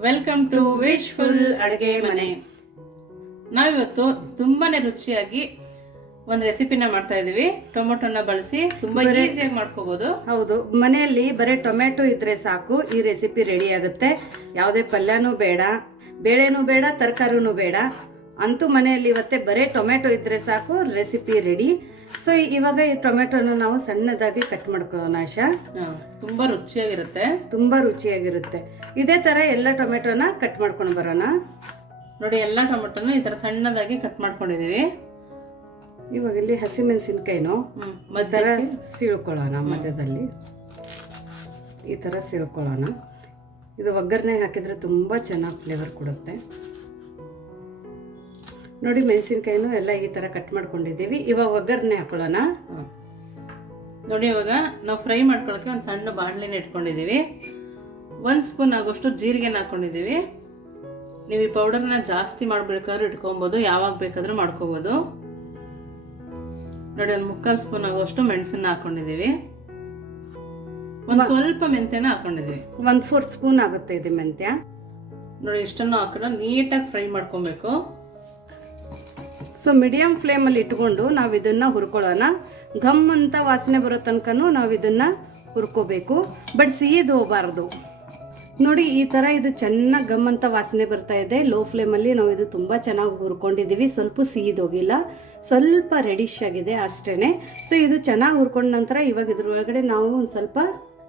Welcome to wishful ಅಡುಗೆ ಮನೆ. ನಾವಿವತ್ತು ತುಂಬಾ ರುಚಿಯಾಗಿ ಒಂದು ರೆಸಿಪಿನ ಮಾಡ್ತಾ ಇದೀವಿ. ಟೊಮೊಟೊನ ಬಳಸಿ ತುಂಬಾ ಈಸಿಯಾಗಿ ಮಾಡ್ಕೋಬಹುದು ಹೌದು ಮನೆಯಲ್ಲಿ ಬರೀ ಟೊಮೆಟೊ ಇದ್ರೆ ಸಾಕು ಈ ರೆಸಿಪಿ ರೆಡಿ ಆಗುತ್ತೆ. ಯಾವುದೇ ಪಲ್ಯನೂ ಬೇಡ ಬೇಳೆನೂ ಬೇಡ ತರಕಾರಿನೂ ಬೇಡ. ಅಂತೂ ಮನೆಯಲ್ಲಿ ಇವತ್ತೇ ಬರೀ ಟೊಮೆಟೊ ಇದ್ದರೆ ಸಾಕು ರೆಸಿಪಿ ರೆಡಿ ಸೊ ಇವಾಗ ಈ ಟೊಮೆಟೊನ ನಾವು ಸಣ್ಣದಾಗಿ ಕಟ್ ಮಾಡ್ಕೊಳ್ಳೋಣ ಆಶಾ. ತುಂಬ ರುಚಿಯಾಗಿರುತ್ತೆ. ತುಂಬ ರುಚಿಯಾಗಿರುತ್ತೆ. ಇದೇ ಥರ ಎಲ್ಲ ಟೊಮೆಟೊನ ಕಟ್ ಮಾಡ್ಕೊಂಡು ಬರೋಣ. ನೋಡಿ ಎಲ್ಲ ಟೊಮೆಟೊನ ಈ ತರ ಸಣ್ಣದಾಗಿ ಕಟ್ ಮಾಡ್ಕೊಂಡಿದೀವಿ ಇವಾಗ ಇಲ್ಲಿ ಹಸಿಮೆಣಸಿನ್ಕಾಯಿನೂ ಈ ಥರ ಸೀಳ್ಕೊಳ್ಳೋಣ ಮಧ್ಯದಲ್ಲಿ. ಈ ಥರ ಸೀಳ್ಕೊಳ್ಳೋಣ. ಇದು ಒಗ್ಗರಣೆ ಹಾಕಿದರೆ ತುಂಬ ಚೆನ್ನಾಗಿ ಫ್ಲೇವರ್ ಕೊಡುತ್ತೆ. ನೋಡಿ ಮೆಣಸಿನ್ಕಾಯಿನೂ ಎಲ್ಲ ಈ ಥರ ಕಟ್ ಮಾಡ್ಕೊಂಡಿದ್ದೀವಿ. ಇವಾಗ ಒಗ್ಗರಣೆ ಹಾಕೊಳ್ಳೋಣ. ನೋಡಿ ಇವಾಗ ನಾವು ಫ್ರೈ ಮಾಡ್ಕೊಳ್ಳೋಕೆ ಒಂದು ಸಣ್ಣ ಬಾಣಲಿನ ಇಟ್ಕೊಂಡಿದ್ದೀವಿ. ಒಂದು ಸ್ಪೂನ್ ಆಗೋಷ್ಟು ಜೀರಿಗೆನ ಹಾಕೊಂಡಿದ್ದೀವಿ. ನೀವು ಈ ಪೌಡರ್ನ ಜಾಸ್ತಿ ಮಾಡಬೇಕಾದ್ರೂ ಇಟ್ಕೊಬೋದು ಯಾವಾಗ ಬೇಕಾದರೂ ಮಾಡ್ಕೋಬೋದು. ನೋಡಿ ಒಂದು ಮುಕ್ಕಾಲು ಸ್ಪೂನ್ ಆಗೋಷ್ಟು ಮೆಣಸನ್ನ ಹಾಕೊಂಡಿದ್ದೀವಿ. ಒಂದು ಸ್ವಲ್ಪ ಮೆಂತ್ಯನ ಹಾಕೊಂಡಿದ್ದೀವಿ. ಒಂದು ಫೋರ್ತ್ ಸ್ಪೂನ್ ಆಗುತ್ತೆ ಇದೆ ಮೆಂತ್ಯ. ನೋಡಿ ಇಷ್ಟನ್ನು ಹಾಕೊಂಡು ನೀಟಾಗಿ ಫ್ರೈ ಮಾಡ್ಕೊಬೇಕು. ಸೊ ಮೀಡಿಯಮ್ ಫ್ಲೇಮಲ್ಲಿ ಇಟ್ಕೊಂಡು ನಾವು ಇದನ್ನು ಹುರ್ಕೊಳ್ಳೋಣ. ಘಮ್ ಅಂತ ವಾಸನೆ ಬರೋ ತನಕನೂ ನಾವು ಇದನ್ನು ಹುರ್ಕೋಬೇಕು. ಬಟ್ ಸಿಹಿದು ಹೋಗಬಾರ್ದು. ನೋಡಿ ಈ ಥರ ಇದು ಚೆನ್ನಾಗಿ ಘಮ್ ಅಂತ ವಾಸನೆ ಬರ್ತಾ ಇದೆ. ಲೋ ಫ್ಲೇಮಲ್ಲಿ ನಾವು ಇದು ತುಂಬ ಚೆನ್ನಾಗಿ ಹುರ್ಕೊಂಡಿದ್ದೀವಿ ಸ್ವಲ್ಪ ಸಿಹಿದು ಹೋಗಿಲ್ಲ. ಸ್ವಲ್ಪ ರೆಡಿಶ್ ಆಗಿದೆ ಅಷ್ಟೇ ಸೊ ಇದು ಚೆನ್ನಾಗಿ ಹುರ್ಕೊಂಡ ನಂತರ ಇವಾಗ ಇದ್ರೊಳಗಡೆ ನಾವು ಒಂದು ಸ್ವಲ್ಪ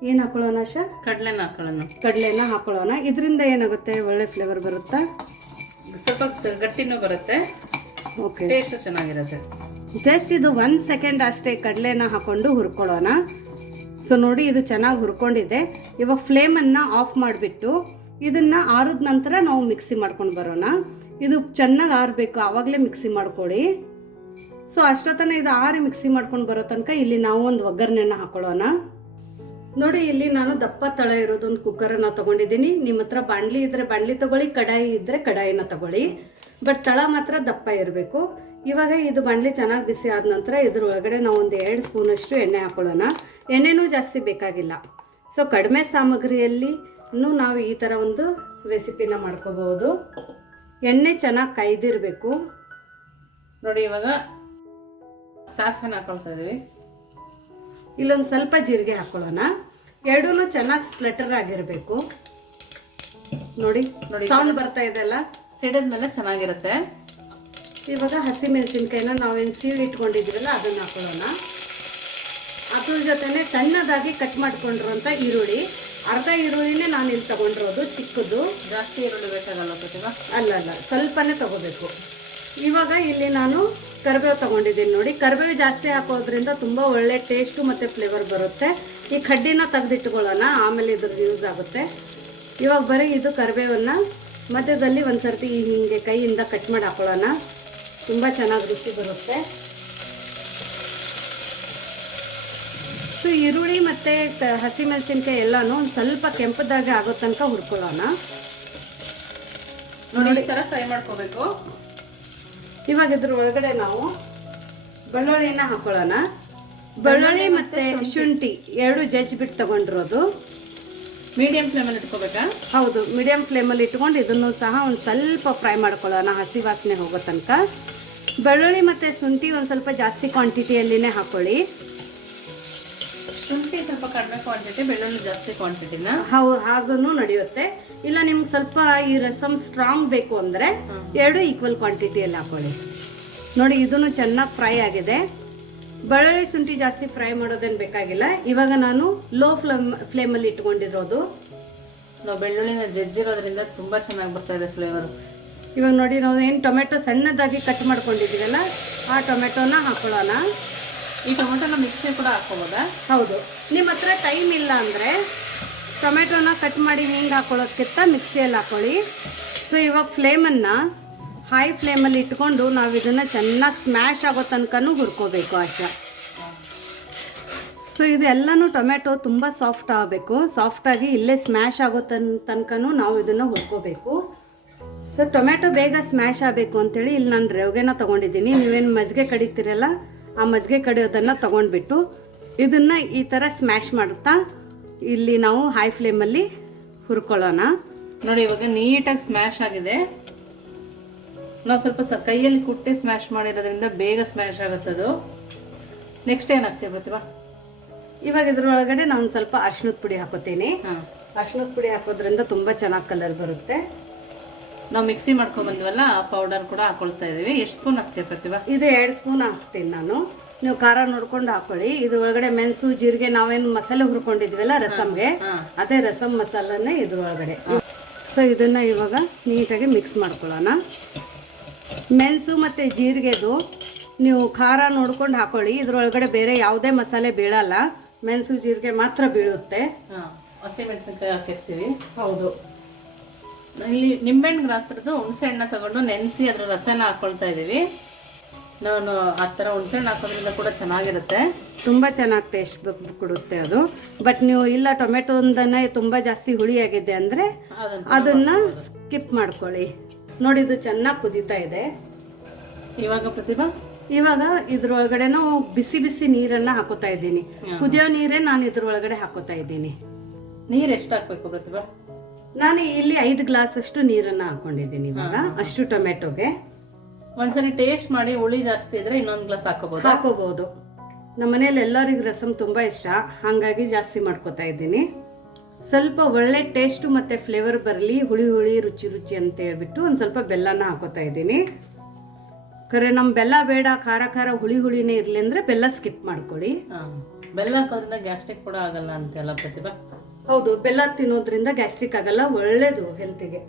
ಏನು ಹಾಕೊಳ್ಳೋಣ ಆಶಾ? ಕಡಲೆನ ಹಾಕೊಳ್ಳೋಣ. ಕಡಲೆನ ಹಾಕೊಳ್ಳೋಣ. ಇದರಿಂದ ಏನಾಗುತ್ತೆ? ಒಳ್ಳೆ ಫ್ಲೇವರ್ ಬರುತ್ತಾ? ಸ್ವಲ್ಪ ಗಟ್ಟಿನೂ ಬರುತ್ತೆ. ಟೇಸ್ಟ್ ಚೆನ್ನಾಗಿರುತ್ತೆ. ಜಸ್ಟ್ ಇದು ಒಂದು ಸೆಕೆಂಡ್ ಅಷ್ಟೇ ಕಡಲೆನ ಹಾಕೊಂಡು ಹುರ್ಕೊಳ್ಳೋಣ. ಸೊ ನೋಡಿ ಇದು ಚೆನ್ನಾಗಿ ಹುರ್ಕೊಂಡಿದೆ. ಇವಾಗ ಫ್ಲೇಮನ್ನು ಆಫ್ ಮಾಡಿಬಿಟ್ಟು ಇದನ್ನು ಆರಿದ ನಂತರ ನಾವು ಮಿಕ್ಸಿ ಮಾಡ್ಕೊಂಡು ಬರೋಣ. ಇದು ಚೆನ್ನಾಗಿ ಆರಬೇಕು ಆವಾಗಲೇ ಮಿಕ್ಸಿ ಮಾಡ್ಕೊಳ್ಳಿ. ಸೊ ಅಷ್ಟೊತ್ತನ ಇದು ಆರಿ ಮಿಕ್ಸಿ ಮಾಡ್ಕೊಂಡು ಬರೋ ತನಕ ಇಲ್ಲಿ ನಾವು ಒಂದು ಒಗ್ಗರಣೆನ ಹಾಕೊಳ್ಳೋಣ. ನೋಡಿ ಇಲ್ಲಿ ನಾನು ದಪ್ಪ ತಳ ಇರೋದೊಂದು ಕುಕ್ಕರನ್ನು ತಗೊಂಡಿದ್ದೀನಿ. ನಿಮ್ಮ ಹತ್ರ ಬಾಣಲಿ ಇದ್ರೆ ಬಾಣಲಿ ತಗೊಳ್ಳಿ ಕಡಾಯಿ ಇದ್ರೆ ಕಡಾಯಿನ ತಗೊಳ್ಳಿ. ಬಟ್ ತಳ ಮಾತ್ರ ದಪ್ಪ ಇರಬೇಕು. ಇವಾಗ ಇದು ಬಾಣಲಿ ಚೆನ್ನಾಗಿ ಬಿಸಿ ಆದ ನಂತರ ಇದ್ರ ಒಳಗಡೆ ನಾವು ಒಂದು ಎರಡು ಸ್ಪೂನಷ್ಟು ಎಣ್ಣೆ ಹಾಕೊಳ್ಳೋಣ. ಎಣ್ಣೆನೂ ಜಾಸ್ತಿ ಬೇಕಾಗಿಲ್ಲ. ಸೊ ಕಡಿಮೆ ಸಾಮಗ್ರಿಯಲ್ಲಿ ನಾವು ಈ ಥರ ಒಂದು ರೆಸಿಪಿನ ಮಾಡ್ಕೋಬಹುದು. ಎಣ್ಣೆ ಚೆನ್ನಾಗಿ ಕೈದಿರಬೇಕು. ನೋಡಿ ಇವಾಗ ಸಾಸಿವೆನ ಹಾಕೊಳ್ತಾ ಇದ್ದೀವಿ ಇಲ್ಲೊಂದು ಸ್ವಲ್ಪ ಜೀರಿಗೆ ಹಾಕೊಳ್ಳೋಣ. ಎರಡೂ ಚೆನ್ನಾಗಿ ಸ್ಪ್ಲೆಟರ್ ಆಗಿರಬೇಕು. ನೋಡಿ ನೋಡಿ, ಸೌಂಡ್ ಬರ್ತಾ ಇದೆಲ್ಲ ಸಿಡಿದ್ಮೇಲೆ ಚೆನ್ನಾಗಿರುತ್ತೆ. ಇವಾಗ ಹಸಿ ಮೆಣಸಿನ್ಕಾಯಿನ ನಾವೇನು ಸೀಳು ಇಟ್ಕೊಂಡಿದ್ದೀವಲ್ಲ ಅದನ್ನು ಹಾಕೊಳ್ಳೋಣ. ಅದ್ರ ಜೊತೆನೆ ಸಣ್ಣದಾಗಿ ಕಟ್ ಮಾಡ್ಕೊಂಡಿರೋಂಥ ಈರುಳ್ಳಿ. ಅರ್ಧ ಈರುಳ್ಳಿನೇ ನಾನು ಇಲ್ಲಿ ತೊಗೊಂಡಿರೋದು ಚಿಕ್ಕದು. ಜಾಸ್ತಿ ಈರುಳ್ಳಿ ಬೇಕಾಗಲ್ಲ ಪ್ರತಿಭಾ? ಅಲ್ಲ ಅಲ್ಲ ಸ್ವಲ್ಪನೇ ತಗೋಬೇಕು. ಇವಾಗ ಇಲ್ಲಿ ನಾನು ಕರಿಬೇವು ತಗೊಂಡಿದ್ದೀನಿ ನೋಡಿ. ಕರಿಬೇವು ಜಾಸ್ತಿ ಹಾಕೋದ್ರಿಂದ ತುಂಬ ಒಳ್ಳೆ ಟೇಸ್ಟು ಮತ್ತು ಫ್ಲೇವರ್ ಬರುತ್ತೆ. ಈ ಕಡ್ಡಿನ ತೆಗೆದಿಟ್ಕೊಳ್ಳೋಣ ಆಮೇಲೆ ಇದ್ರದ್ದು ಯೂಸ್ ಆಗುತ್ತೆ. ಇವಾಗ ಬರೀ ಇದು ಕರಿಬೇವನ್ನು ಮಧ್ಯದಲ್ಲಿ ಒಂದು ಸರ್ತಿ ಹಿಂಗೆ ಕೈಯಿಂದ ಕಟ್ ಮಾಡಿ ಹಾಕೊಳ್ಳೋಣ. ತುಂಬ ಚೆನ್ನಾಗಿ ರುಚಿ ಬರುತ್ತೆ. ಸೊ ಈರುಳ್ಳಿ ಮತ್ತು ಹಸಿಮೆಣಸಿನ್ಕಾಯಿ ಎಲ್ಲನೂ ಒಂದು ಸ್ವಲ್ಪ ಕೆಂಪದಾಗೆ ಆಗೋ ತನಕ ಹುರ್ಕೊಳ್ಳೋಣ. ನೋಡಿ ಥರ ಫ್ರೈ ಮಾಡ್ಕೋಬೇಕು. ಇವಾಗ ಇದ್ರ ಒಳಗಡೆ ನಾವು ಬೆಳ್ಳುಳ್ಳಿನ ಹಾಕೊಳ್ಳೋಣ. ಬೆಳ್ಳುಳ್ಳಿ ಮತ್ತು ಶುಂಠಿ. ಎರಡು ಜಜ್ಜಿಬಿಟ್ಟು ತಗೊಂಡಿರೋದು. ಮೀಡಿಯಂ ಫ್ಲೇಮಲ್ಲಿ ಇಟ್ಕೋಬೇಕಾ? ಹೌದು ಮೀಡಿಯಂ ಫ್ಲೇಮಲ್ಲಿ ಇಟ್ಕೊಂಡು ಇದನ್ನು ಸಹ ಒಂದು ಸ್ವಲ್ಪ ಫ್ರೈ ಮಾಡ್ಕೊಳ್ಳೋಣ ಹಸಿ ವಾಸನೆ ಹೋಗೋ ತನಕ. ಬೆಳ್ಳುಳ್ಳಿ ಮತ್ತು ಶುಂಠಿ ಒಂದು ಸ್ವಲ್ಪ ಜಾಸ್ತಿ ಕ್ವಾಂಟಿಟಿಯಲ್ಲಿನೇ ಹಾಕೊಳ್ಳಿ. ಶುಂಠಿ ಸ್ವಲ್ಪ ಕಡಿಮೆ ಕ್ವಾಂಟಿಟಿ ಬೆಳ್ಳುಳ್ಳಿ ಜಾಸ್ತಿ ಕ್ವಾಂಟಿಟಿನ ಹೌದು ಹಾಗೂ ನಡೆಯುತ್ತೆ. ಇಲ್ಲ ನಿಮ್ಗೆ ಸ್ವಲ್ಪ ಈ ರಸಮ್ ಸ್ಟ್ರಾಂಗ್ ಬೇಕು ಅಂದರೆ ಎರಡು ಈಕ್ವಲ್ ಕ್ವಾಂಟಿಟಿಯಲ್ಲಿ ಹಾಕೊಳ್ಳಿ. ನೋಡಿ ಇದನ್ನು ಚೆನ್ನಾಗಿ ಫ್ರೈ ಆಗಿದೆ. ಬೆಳ್ಳುಳ್ಳಿ ಶುಂಠಿ ಜಾಸ್ತಿ ಫ್ರೈ ಮಾಡೋದೇನು ಬೇಕಾಗಿಲ್ಲ. ಇವಾಗ ನಾನು ಲೋ ಫ್ಲೇಮ್ ಫ್ಲೇಮಲ್ಲಿ ಇಟ್ಕೊಂಡಿರೋದು. ನಾವು ಬೆಳ್ಳುಳ್ಳಿನ ಜಜ್ಜಿರೋದ್ರಿಂದ ತುಂಬ ಚೆನ್ನಾಗಿ ಬರ್ತಾ ಇದೆ ಫ್ಲೇವರು ಇವಾಗ ನೋಡಿ ನಾವು ಏನು ಟೊಮೆಟೊ ಸಣ್ಣದಾಗಿ ಕಟ್ ಮಾಡ್ಕೊಂಡಿದ್ದೀವಲ್ಲ ಆ ಟೊಮೆಟೊನ ಹಾಕೊಳ್ಳೋಣ. ಈ ಟೊಮೆಟೊನ ಮಿಕ್ಸಿ ಕೂಡ ಹಾಕೋಬೋದಾ ಹೌದು. ನಿಮ್ಮ ಹತ್ರ ಟೈಮ್ ಇಲ್ಲ ಅಂದರೆ ಟೊಮೆಟೊನ ಕಟ್ ಮಾಡಿ ಹಿಂಗೆ ಹಾಕೊಳ್ಳೋದಕ್ಕಿಂತ ಮಿಕ್ಸಿಯಲ್ಲಿ ಹಾಕೊಳ್ಳಿ. ಸೊ ಇವಾಗ ಫ್ಲೇಮನ್ನು ಹೈ ಫ್ಲೇಮಲ್ಲಿ ಇಟ್ಕೊಂಡು ನಾವು ಇದನ್ನು ಚೆನ್ನಾಗಿ ಸ್ಮ್ಯಾಶ್ ಆಗೋ ತನಕನೂ ಹುರ್ಕೋಬೇಕು ಅಷ್ಟೇ. ಸೊ ಇದೆಲ್ಲನೂ ಟೊಮೆಟೊ ತುಂಬ ಸಾಫ್ಟ್ ಆಗಬೇಕು. ಸಾಫ್ಟಾಗಿ ಇಲ್ಲೇ ಸ್ಮ್ಯಾಶ್ ಆಗೋ ತನ್, ತನಕನೂ ನಾವು ಇದನ್ನು ಹುರ್ಕೋಬೇಕು. ಸೊ ಟೊಮೆಟೊ ಬೇಗ ಸ್ಮ್ಯಾಶ್ ಆಗಬೇಕು ಅಂತೇಳಿ ಇಲ್ಲಿ ನಾನು ರೆವ್ಗೆನ ತೊಗೊಂಡಿದ್ದೀನಿ. ನೀವೇನು ಮಜ್ಜಿಗೆ ಕಡಿತೀರಲ್ಲ, ಆ ಮಜ್ಜಿಗೆ ಕಡಿಯೋದನ್ನು ತೊಗೊಂಡ್ಬಿಟ್ಟು ಇದನ್ನು ಈ ಥರ ಸ್ಮ್ಯಾಶ್ ಮಾಡುತ್ತಾ ಇಲ್ಲಿ ನಾವು ಹೈ ಫ್ಲೇಮಲ್ಲಿ ಹುರ್ಕೊಳ್ಳೋಣ. ನೋಡಿ, ಇವಾಗ ನೀಟಾಗಿ ಸ್ಮ್ಯಾಶ್ ಆಗಿದೆ. ನಾವು ಸ್ವಲ್ಪ ಸ ಕೈಯಲ್ಲಿ ಕುಟ್ಟೆ ಸ್ಮ್ಯಾಶ್ ಮಾಡಿರೋದ್ರಿಂದ ಬೇಗ ಸ್ಮ್ಯಾಶ್ ಆಗುತ್ತೆ ಅದು. ನೆಕ್ಸ್ಟ್ ಏನಾಗ್ತೀವಿ ಪ್ರತಿಭಾ? ಇವಾಗ ಇದ್ರೊಳಗಡೆ ನಾನು ಸ್ವಲ್ಪ ಅರ್ಶಿಣದ ಪುಡಿ ಹಾಕೋತೀನಿ. ಅರ್ಶಿನದ ಪುಡಿ ಹಾಕೋದ್ರಿಂದ ತುಂಬ ಚೆನ್ನಾಗಿ ಕಲರ್ ಬರುತ್ತೆ. ನಾವು ಮಿಕ್ಸಿ ಮಾಡ್ಕೊಂಡ್ ಬಂದ್ವಲ್ಲ ಆ ಪೌಡರ್ ಕೂಡ ಹಾಕೊಳ್ತಾ ಇದೀವಿ ಎಷ್ಟು ಸ್ಪೂನ್ ಹಾಕ್ತೀವಿ ಪ್ರತಿಭಾ? ಇದು ಎರಡು ಸ್ಪೂನ್ ಹಾಕ್ತೀನಿ ನಾನು. ನೀವು ಖಾರ ನೋಡ್ಕೊಂಡು ಹಾಕೊಳ್ಳಿ. ಇದ್ರ ಒಳಗಡೆ ಮೆಣಸು ಜೀರಿಗೆ ನಾವೇನು ಮಸಾಲೆ ಹುರ್ಕೊಂಡಿದ್ವಲ್ಲ ರಸಮ್ಗೆ ಅದೇ ರಸಮ್ ಮಸಾಲನೇ ಇದ್ರ ಒಳಗಡೆ ಸೊ ಇದನ್ನ ಇವಾಗ ನೀಟಾಗಿ ಮಿಕ್ಸ್ ಮಾಡ್ಕೊಳ್ಳೋಣ. ಮೆಣಸು ಮತ್ತು ಜೀರಿಗೆದು ನೀವು ಖಾರ ನೋಡ್ಕೊಂಡು ಹಾಕೊಳ್ಳಿ. ಇದ್ರೊಳಗಡೆ ಬೇರೆ ಯಾವುದೇ ಮಸಾಲೆ ಬೀಳಲ್ಲ. ಮೆಣಸು ಜೀರಿಗೆ ಮಾತ್ರ ಬೀಳುತ್ತೆ. ಹಾಂ ಹಸಿಮೆಣಸಿನ್ಕಾಯಿ ಹಾಕಿರ್ತೀವಿ. ಹೌದು. ಇಲ್ಲಿ ನಿಂಬೆಹಣ್ಣು ಗಾತ್ರದ್ದು ಹುಣಸೆ ಹಣ್ಣು ತಗೊಂಡು ನೆನೆಸಿ ಅದ್ರ ರಸನ ಹಾಕ್ಕೊಳ್ತಾ ಇದ್ದೀವಿ. ನಾನು ಆ ಥರ ಹುಣಸೆ ಹಣ್ಣು ಹಾಕೋದ್ರಿಂದ ಕೂಡ ಚೆನ್ನಾಗಿರುತ್ತೆ. ತುಂಬ ಚೆನ್ನಾಗಿ ಟೇಸ್ಟ್ ಕೊಡುತ್ತೆ ಅದು. ಬಟ್ ನೀವು ಇಲ್ಲ ಟೊಮೆಟೊಂದನೇ ತುಂಬ ಜಾಸ್ತಿ ಹುಳಿಯಾಗಿದೆ ಅಂದರೆ ಅದನ್ನ ಸ್ಕಿಪ್ ಮಾಡ್ಕೊಳ್ಳಿ. ನೋಡಿ ಇದು ಚೆನ್ನಾಗಿ ಕುದೀತಾ ಇದೆ. ಇವಾಗ ಪ್ರತಿಭಾ? ಇವಾಗ ಇದ್ರೊಳಗಡೆ ನಾವು ಬಿಸಿ ಬಿಸಿ ನೀರನ್ನ ಹಾಕೋತಾ ಇದ್ದೀನಿ. ಕುದಿಯೋ ನೀರೇ ನಾನು ಇದ್ರೊಳಗಡೆ ಹಾಕೋತಾ ಇದ್ದೀನಿ. ನೀರು ಎಷ್ಟು ಹಾಕ್ಬೇಕು ಪ್ರತಿಭಾ? ನಾನು ಇಲ್ಲಿ ಐದು ಗ್ಲಾಸ್ ಅಷ್ಟು ನೀರನ್ನ ಹಾಕೊಂಡಿದ್ದೀನಿ ಇವಾಗ. ಅಷ್ಟು ಟೊಮೆಟೊಗೆ. ಒಂದ್ಸರಿ ಟೇಸ್ಟ್ ಮಾಡಿ ಹುಳಿ ಜಾಸ್ತಿ ಇದ್ರೆ ಇನ್ನೊಂದು ಗ್ಲಾಸ್ ಹಾಕೋಬಹುದು ಹಾಕೋಬಹುದು ನಮ್ಮ ಮನೇಲಿ ಎಲ್ಲರಿಗೂ ರಸಮ್ ತುಂಬಾ ಇಷ್ಟ. ಹಾಗಾಗಿ ಜಾಸ್ತಿ ಮಾಡ್ಕೋತಾ ಇದ್ದೀನಿ. ಸ್ವಲ್ಪ ಒಳ್ಳೆ ಟೇಸ್ಟು ಮತ್ತು ಫ್ಲೇವರ್ ಬರಲಿ ಹುಳಿ ಹುಳಿ ರುಚಿ ರುಚಿ ಅಂತ ಹೇಳ್ಬಿಟ್ಟು ಒಂದು ಸ್ವಲ್ಪ ಬೆಲ್ಲನ ಹಾಕೋತಾ ಇದ್ದೀನಿ. ಕರೆ ನಮ್ಮ ಬೆಲ್ಲ ಬೇಡ ಖಾರ ಖಾರ ಹುಳಿ ಹುಳಿನೇ ಇರಲಿ ಅಂದರೆ ಬೆಲ್ಲ ಸ್ಕಿಪ್ ಮಾಡ್ಕೊಳ್ಳಿ. ಬೆಲ್ಲ ಹಾಕೋದ್ರಿಂದ ಗ್ಯಾಸ್ಟ್ರಿಕ್ ಕೂಡ ಆಗಲ್ಲ ಅಂತೆಲ್ಲ ಪ್ರತಿಭಾ? ಹೌದು ಬೆಲ್ಲ ತಿನ್ನೋದ್ರಿಂದ ಗ್ಯಾಸ್ಟ್ರಿಕ್ ಆಗಲ್ಲ ಒಳ್ಳೇದು ಹೆಲ್ತಿಗೆ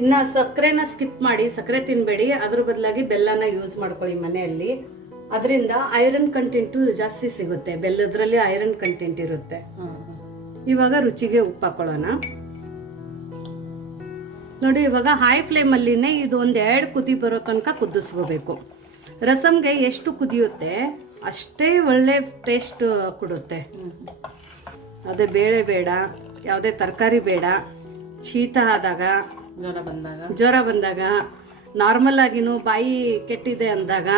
ಇನ್ನು ಸಕ್ಕರೆನ ಸ್ಕಿಪ್ ಮಾಡಿ ಸಕ್ಕರೆ ತಿನ್ನಬೇಡಿ ಅದ್ರ ಬದಲಾಗಿ ಬೆಲ್ಲನ ಯೂಸ್ ಮಾಡ್ಕೊಳ್ಳಿ ಮನೆಯಲ್ಲಿ. ಅದರಿಂದ ಐರನ್ ಕಂಟೆಂಟು ಜಾಸ್ತಿ ಸಿಗುತ್ತೆ ಬೆಲ್ಲದ್ರಲ್ಲಿ ಐರನ್ ಕಂಟೆಂಟ್ ಇರುತ್ತೆ. ಇವಾಗ ರುಚಿಗೆ ಉಪ್ಪು ಹಾಕೊಳ್ಳೋಣ. ನೋಡಿ ಇವಾಗ ಹೈ ಫ್ಲೇಮಲ್ಲಿನೇ ಇದು ಒಂದು ಎರಡು ಕುದಿ ಬರೋ ತನಕ ಕುದಿಸ್ಕೋಬೇಕು. ರಸಮ್ಗೆ ಎಷ್ಟು ಕುದಿಯುತ್ತೆ ಅಷ್ಟೇ ಒಳ್ಳೆ ಟೇಸ್ಟ್ ಕೊಡುತ್ತೆ. ಅದೇ ಬೇಳೆ ಬೇಡ ಯಾವುದೇ ತರಕಾರಿ ಬೇಡ ಶೀತ ಆದಾಗ ಜ್ವರ ಬಂದಾಗ. ಜ್ವರ ಬಂದಾಗ ನಾರ್ಮಲ್ ಆಗಿನೂ ಬಾಯಿ ಕೆಟ್ಟಿದೆ ಅಂದಾಗ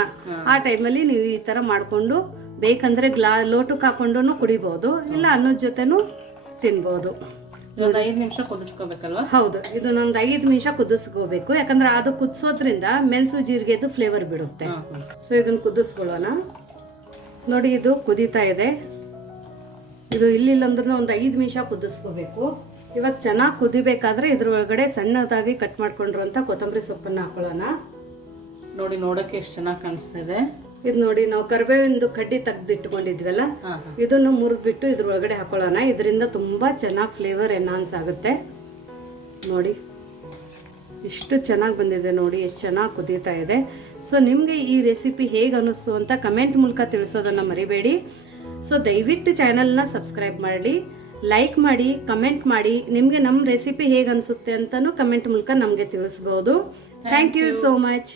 ಆ ಟೈಮಲ್ಲಿ ನೀವು ಈ ಥರ ಮಾಡಿಕೊಂಡು ಬೇಕಂದರೆ ಗ್ಲಾ ಲೋಟಕ್ಕೆ ಹಾಕೊಂಡು ಕುಡಿಬೋದು ಇಲ್ಲ ಅನ್ನೋ ಜೊತೆನೂ ತಿನ್ಬೋದು. ಒಂದು ಐದು ನಿಮಿಷ ಕುದಿಸ್ಕೋಬೇಕಲ್ವಾ? ಹೌದು ಇದು ನಂದು ಐದು ನಿಮಿಷ ಕುದಿಸ್ಕೋಬೇಕು. ಯಾಕಂದ್ರೆ ಅದು ಕುದಿಸೋದ್ರಿಂದ ಮೆಣಸು ಜೀರಿಗೆದು ಫ್ಲೇವರ್ ಬಿಡುತ್ತೆ. ಸೊ ಇದನ್ನು ಕುದಿಸ್ಕೊಳ್ಳೋಣ. ನೋಡಿ ಇದು ಕುದೀತಾ ಇದೆ. ಇದು ಇಲ್ಲಿಲ್ಲಂದ್ರೂ ಒಂದು ಐದು ನಿಮಿಷ ಕುದಿಸ್ಕೋಬೇಕು. ಇವಾಗ ಚೆನ್ನಾಗಿ ಕುದಿಬೇಕಾದ್ರೆ ಇದ್ರ ಒಳಗಡೆ ಸಣ್ಣದಾಗಿ ಕಟ್ ಮಾಡ್ಕೊಂಡಿರುವಂತ ಕೊತ್ತಂಬರಿ ಸೊಪ್ಪನ್ನು ಹಾಕೊಳ್ಳೋಣ. ನೋಡಿ ನೋಡೋಕೆ ಎಷ್ಟು ಚೆನ್ನಾಗಿ ಕಾಣಿಸ್ತಾ ಇದೆ. ಇದು ನೋಡಿ ನಾವು ಕರಿಬೇವಿಂದು ಕಡ್ಡಿ ತೆಗ್ದಿಟ್ಕೊಂಡಿದ್ವಲ್ಲ ಇದನ್ನು ಮುರಿದ್ಬಿಟ್ಟು ಇದ್ರ ಒಳಗಡೆ ಹಾಕೊಳ್ಳೋಣ. ಇದರಿಂದ ತುಂಬ ಚೆನ್ನಾಗಿ ಫ್ಲೇವರ್ ಎನ್ಹಾನ್ಸ್ ಆಗುತ್ತೆ. ನೋಡಿ ಎಷ್ಟು ಚೆನ್ನಾಗಿ ಬಂದಿದೆ ನೋಡಿ ಎಷ್ಟು ಚೆನ್ನಾಗಿ ಕುದೀತಾ ಇದೆ. ಸೊ ನಿಮಗೆ ಈ ರೆಸಿಪಿ ಹೇಗೆ ಅನ್ನಿಸ್ತು ಅಂತ ಕಮೆಂಟ್ ಮೂಲಕ ತಿಳಿಸೋದನ್ನು ಮರಿಬೇಡಿ. ಸೊ ದಯವಿಟ್ಟು ಚಾನಲ್ನ ಸಬ್ಸ್ಕ್ರೈಬ್ ಮಾಡಿ ಲೈಕ್ ಮಾಡಿ ಕಮೆಂಟ್ ಮಾಡಿ ನಿಮಗೆ ನಮ್ಮ ರೆಸಿಪಿ ಹೇಗೆ ಅನಿಸುತ್ತೆ ಅಂತಲೂ ಕಮೆಂಟ್ ಮೂಲಕ ನಮಗೆ ತಿಳಿಸ್ಬೋದು. Thank you so much